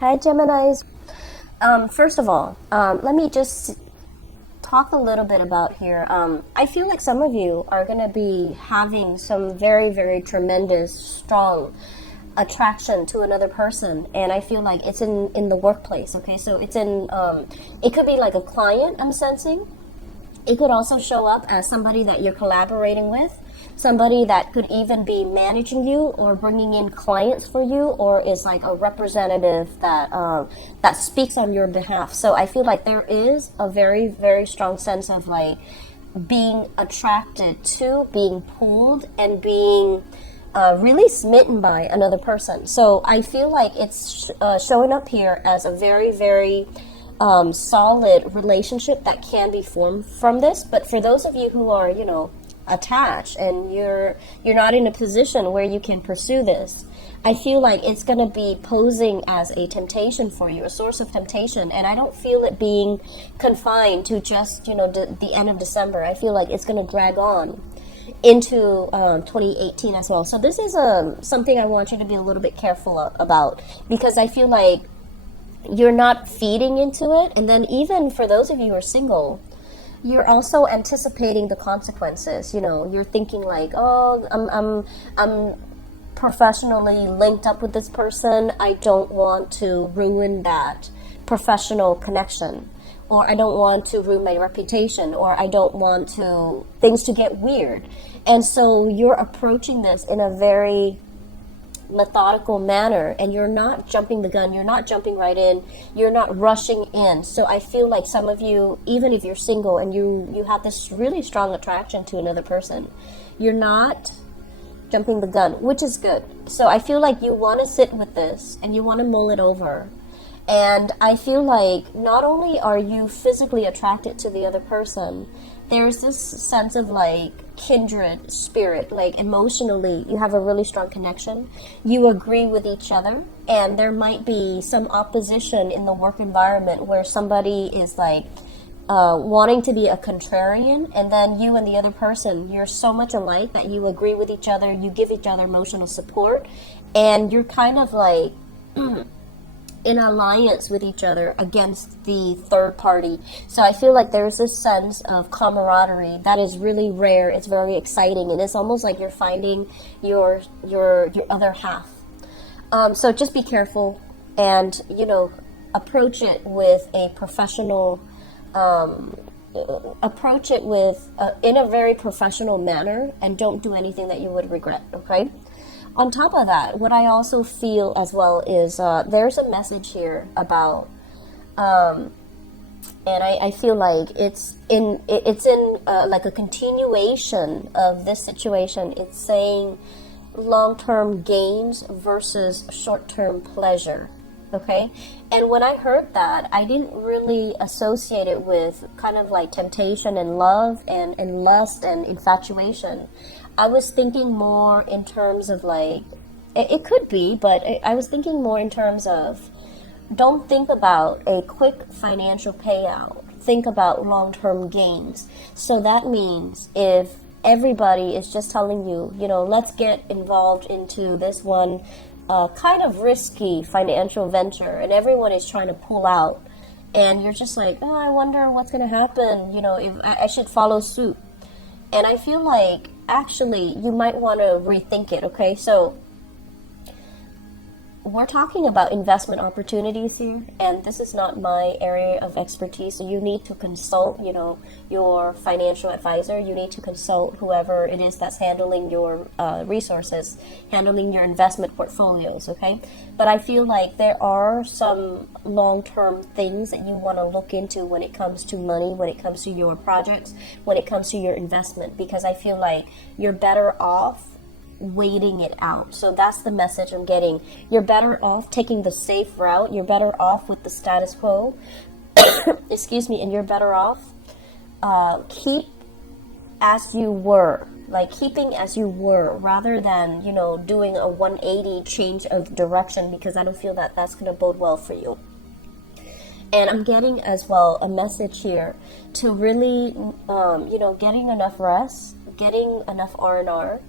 Hi, Geminis. First of all, let me just talk a little bit about here. I feel like some of you are going to be having some very, very tremendous, strong attraction to another person, and I feel like it's in the workplace. Okay, so it's in it could be like a client, I'm sensing. It could also show up as somebody that you're collaborating with, somebody that could even be managing you or bringing in clients for you, or is like a representative that speaks on your behalf. So I feel like there is a very, very strong sense of like being attracted to, being pulled, and being really smitten by another person. So I feel like it's showing up here as a very, very solid relationship that can be formed from this. But for those of you who are, attached and you're not in a position where you can pursue this, I feel like it's going to be posing as a temptation for you, a source of temptation. And I don't feel it being confined to just, the end of December. I feel like it's going to drag on into 2018 as well. So this is something I want you to be a little bit careful about, because I feel like you're not feeding into it. And then even for those of you who are single, you're also anticipating the consequences. You're thinking like, oh, I'm professionally linked up with this person. I don't want to ruin that professional connection, or I don't want to ruin my reputation, or I don't want things to get weird. And so you're approaching this in a very methodical manner, and you're not jumping the gun, you're not jumping right in, you're not rushing in. So I feel like some of you, even if you're single and you have this really strong attraction to another person, you're not jumping the gun, which is good. So I feel like you want to sit with this and you want to mull it over. And I feel like not only are you physically attracted to the other person, there's this sense of like kindred spirit, like emotionally you have a really strong connection, you agree with each other, and there might be some opposition in the work environment where somebody is like wanting to be a contrarian, and then you and the other person, you're so much alike that you agree with each other, you give each other emotional support, and you're kind of like in alliance with each other against the third party. So I feel like there's this sense of camaraderie that is really rare. It's very exciting, and it's almost like you're finding your other half. So just be careful, and approach it with a professional. Approach it with in a very professional manner, and don't do anything that you would regret. Okay. On top of that, what I also feel as well is there's a message here about, and I feel like it's in like a continuation of this situation. It's saying long-term gains versus short-term pleasure. Okay, and when I heard that, I didn't really associate it with kind of like temptation and love and lust and infatuation. I was thinking more in terms of like, it could be, but I was thinking more in terms of, don't think about a quick financial payout. Think about long-term gains. So that means if everybody is just telling you, let's get involved into this one kind of risky financial venture, and everyone is trying to pull out, and you're just like, oh, I wonder what's going to happen, if I should follow suit. And I feel like actually you might want to rethink it. Okay, so we're talking about investment opportunities here, and this is not my area of expertise, so you need to consult your financial advisor. You need to consult whoever it is that's handling your resources, handling your investment portfolios. Okay, but I feel like there are some long-term things that you want to look into when it comes to money, when it comes to your projects, when it comes to your investment, because I feel like you're better off waiting it out. So that's the message I'm getting. You're better off taking the safe route. You're better off with the status quo. Excuse me. And you're better off keep as you were, like keeping as you were, rather than doing a 180 change of direction, because I don't feel that that's going to bode well for you. And I'm getting as well a message here to really getting enough rest, getting enough R&R,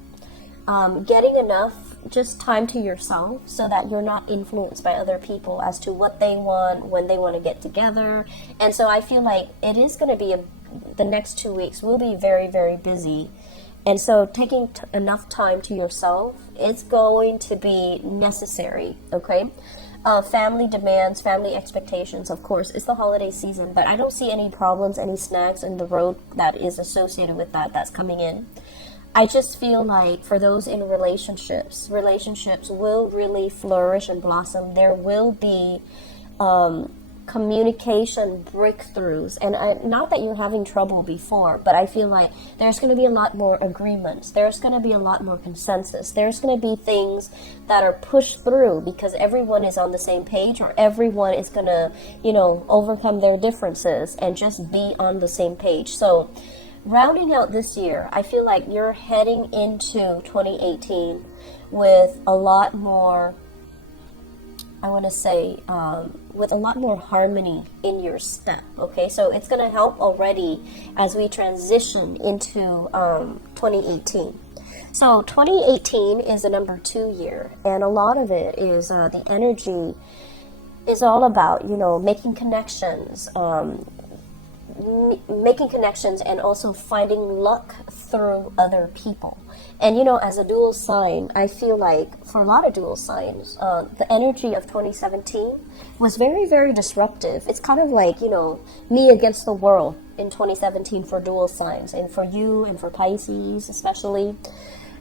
getting enough just time to yourself so that you're not influenced by other people as to what they want, when they want to get together. And so I feel like it is going to be the next 2 weeks will be very, very busy. And so taking enough time to yourself is going to be necessary, okay? Family demands, family expectations, of course, it's the holiday season, but I don't see any problems, any snags in the road that is associated with that's coming in. I just feel like for those in relationships will really flourish and blossom. There will be communication breakthroughs, and not that you're having trouble before, but I feel like there's going to be a lot more agreements, there's going to be a lot more consensus, there's going to be things that are pushed through because everyone is on the same page, or everyone is going to, overcome their differences and just be on the same page. So rounding out this year, I feel like you're heading into 2018 with a lot more, I want to say, with a lot more harmony in your step, okay? So it's going to help already as we transition into 2018. So 2018 is the number 2 year, and a lot of it is the energy is all about, making connections, and also finding luck through other people. And as a dual sign, I feel like for a lot of dual signs, the energy of 2017 was very, very disruptive. It's kind of like, me against the world in 2017 for dual signs, and for you and for Pisces especially.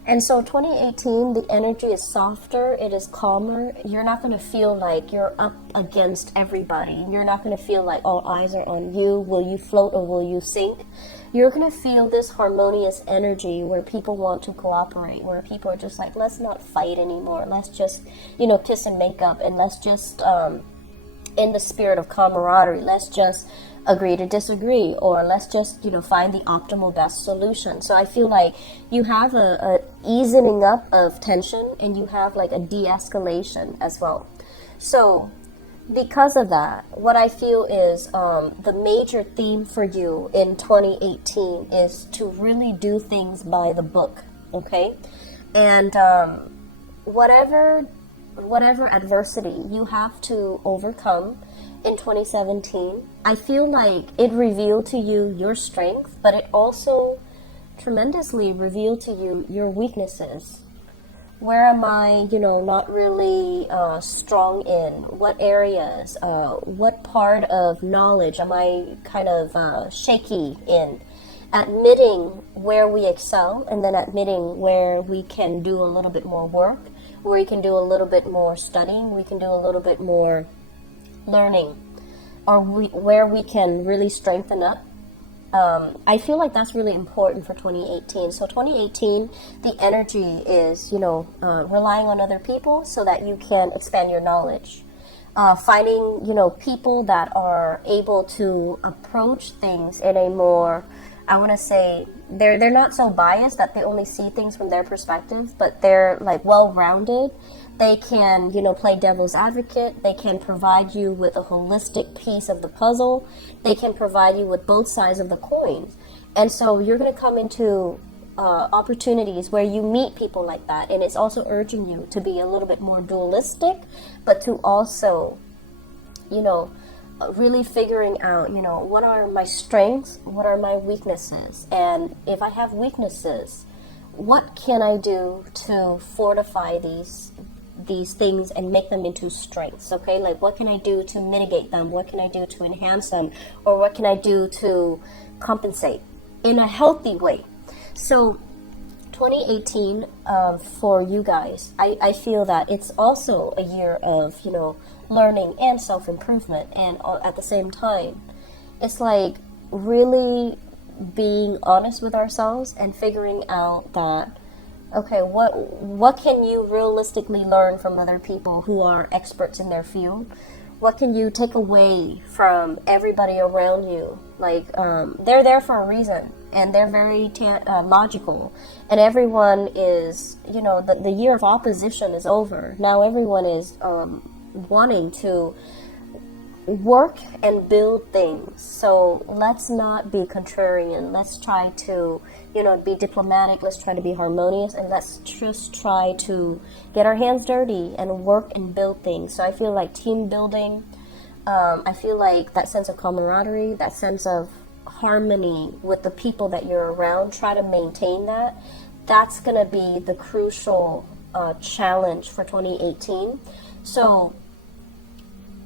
And so 2018, the energy is softer, it is calmer. You're not going to feel like you're up against everybody. You're not going to feel like all eyes are on you. Will you float or will you sink? You're going to feel this harmonious energy where people want to cooperate, where people are just like, let's not fight anymore. Let's just, kiss and make up, and let's just, in the spirit of camaraderie, let's just agree to disagree, or let's just find the optimal best solution. So I feel like you have a easing up of tension, and you have like a de-escalation as well. So because of that, what I feel is the major theme for you in 2018 is to really do things by the book, okay? And whatever adversity you have to overcome in 2017, I feel like it revealed to you your strength, but it also tremendously revealed to you your weaknesses. Where am I, not really strong in? What areas? What part of knowledge am I kind of shaky in? Admitting where we excel, and then admitting where we can do a little bit more work, where we can do a little bit more studying, we can do a little bit more learning, or where we can really strengthen up. I feel like that's really important for 2018. So 2018, the energy is, relying on other people so that you can expand your knowledge. Finding, people that are able to approach things in a more, I want to say, they're not so biased that they only see things from their perspective, but they're like well-rounded. They can, play devil's advocate. They can provide you with a holistic piece of the puzzle. They can provide you with both sides of the coin. And so you're going to come into opportunities where you meet people like that. And it's also urging you to be a little bit more dualistic, but to also, really figuring out, what are my strengths? What are my weaknesses? And if I have weaknesses, what can I do to fortify these things and make them into strengths, okay? Like, what can I do to mitigate them? What can I do to enhance them? Or what can I do to compensate in a healthy way? So 2018, for you guys, I feel that it's also a year of, learning and self-improvement. And at the same time, it's like really being honest with ourselves and figuring out that, okay, what can you realistically learn from other people who are experts in their field? What can you take away from everybody around you? Like, they're there for a reason, and they're very logical. And everyone is, the year of opposition is over. Now everyone is wanting to work and build things. So let's not be contrarian. Let's try to, be diplomatic. Let's try to be harmonious, and let's just try to get our hands dirty and work and build things. So I feel like team building. I feel like that sense of camaraderie, that sense of harmony with the people that you're around, try to maintain that. That's going to be the crucial challenge for 2018. So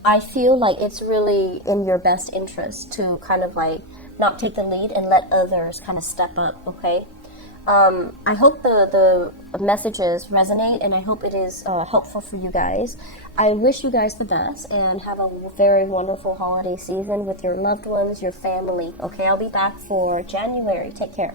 I feel like it's really in your best interest to kind of like not take the lead and let others kind of step up, okay? I hope the messages resonate, and I hope it is helpful for you guys. I wish you guys the best and have a very wonderful holiday season with your loved ones, your family, okay? I'll be back for January. Take care.